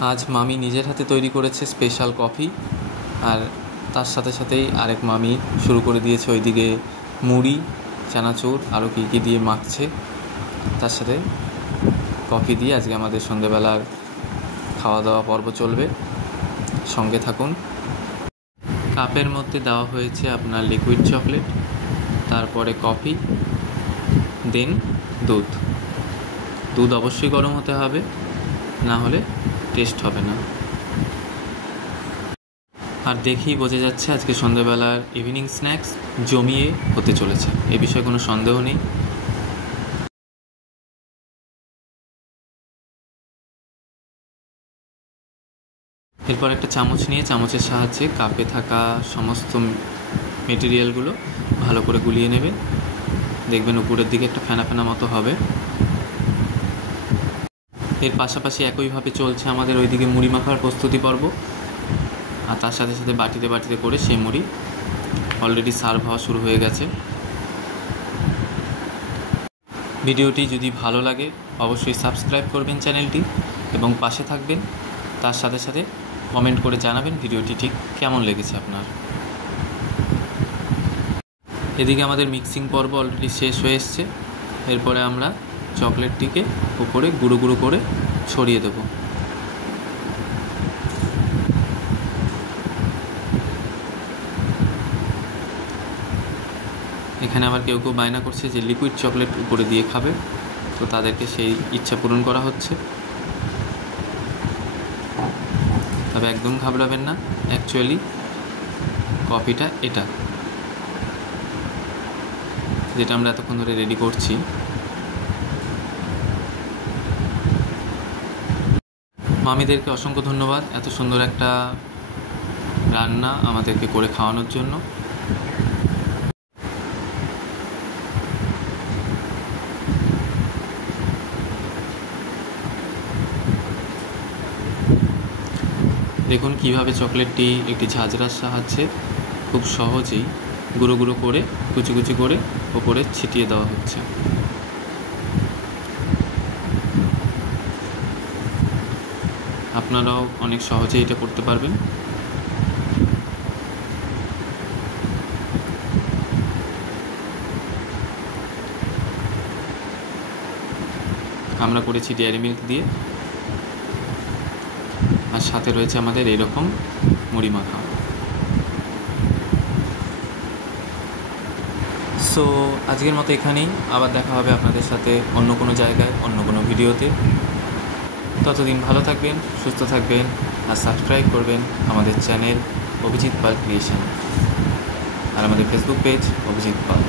আজ মামি নিজের হাতে তৈরি করেছে স্পেশাল কফি, আর তার সাথে সাথেই আরেক মামি শুরু করে দিয়েছে ওইদিকে মুড়ি, চানাচুর আরও কী কী দিয়ে মাখছে। তার সাথে কফি দিয়ে আজকে আমাদের সন্ধেবেলার খাওয়া দাওয়া পর্ব চলবে। সঙ্গে থাকুন। কাপের মধ্যে দেওয়া হয়েছে আপনার লিকুইড চকলেট, তারপরে কফি, দেন দুধ অবশ্যই গরম হতে হবে, না হলে টেস্ট হবে না। আর দেখেই বোঝা যাচ্ছে আজকে সন্ধ্যেবেলার ইভিনিং স্ন্যাক্স জমিয়ে হতে চলেছে, এ বিষয়ে কোনো সন্দেহ নেই। এরপর একটা চামচ নিয়ে চামচের সাহায্যে কাপে থাকা সমস্ত মেটেরিয়ালগুলো ভালো করে গুলিয়ে নেবে। দেখবেন উপরের দিকে একটা ফেনা ফেনা মতো হবে। এর পাশাপাশি একইভাবে চলছে আমাদের ওইদিকে মুড়ি মাখার প্রস্তুতি পর্ব, আর তার সাথে সাথে বাটিতে বাটিতে করে সেই মুড়ি অলরেডি সার্ভ হওয়া শুরু হয়ে গেছে। ভিডিওটি যদি ভালো লাগে অবশ্যই সাবস্ক্রাইব করবেন চ্যানেলটি এবং পাশে থাকবেন। তার সাথে সাথে কমেন্ট করে জানাবেন ভিডিওটি ঠিক কেমন লেগেছে আপনার। এদিকে আমাদের মিক্সিং পর্ব অলরেডি শেষ হয়ে এসছে। এরপরে আমরা চকলেটটিকে উপরে গুঁড়ো গুঁড়ো করে ছড়িয়ে দেব। এখানে আবার কেউ কেউ বায়না করছে যে লিকুইড চকলেট উপরে দিয়ে খাবে, তো তাদেরকে সেই ইচ্ছা পূরণ করা হচ্ছে। তবে একদম ঘাবড়াবেন না, অ্যাকচুয়ালি কফিটা এটা যেটা আমরা এতক্ষণ ধরে রেডি করছি। মামিদেরকে অসংখ্য ধন্যবাদ এত সুন্দর একটা রান্না আমাদেরকে করে খাওয়ানোর জন্য। দেখুন কিভাবে চকলেটটি একটি ঝাঁঝরার সাহায্যে খুব সহজেই গুঁড়ো গুঁড়ো করে কুচি কুচি করে ওপরে ছিটিয়ে দেওয়া হচ্ছে। আপনারাও অনেক সহজেই এটা করতে পারবেন। আমরা করেছি ডেয়ারি মিল্ক দিয়ে, আর সাথে রয়েছে আমাদের এইরকম মুড়ি মাখা। সো আজকের মতো এখানেই, আবার দেখা হবে আপনাদের সাথে অন্য কোনো জায়গায় অন্য কোনো ভিডিওতে। ততদিন ভালো থাকবেন, সুস্থ থাকবেন, আর সাবস্ক্রাইব করবেন আমাদের চ্যানেল অভিজিৎ পাল ক্রিয়েশন আর আমাদের ফেসবুক পেজ অভিজিৎ পাল।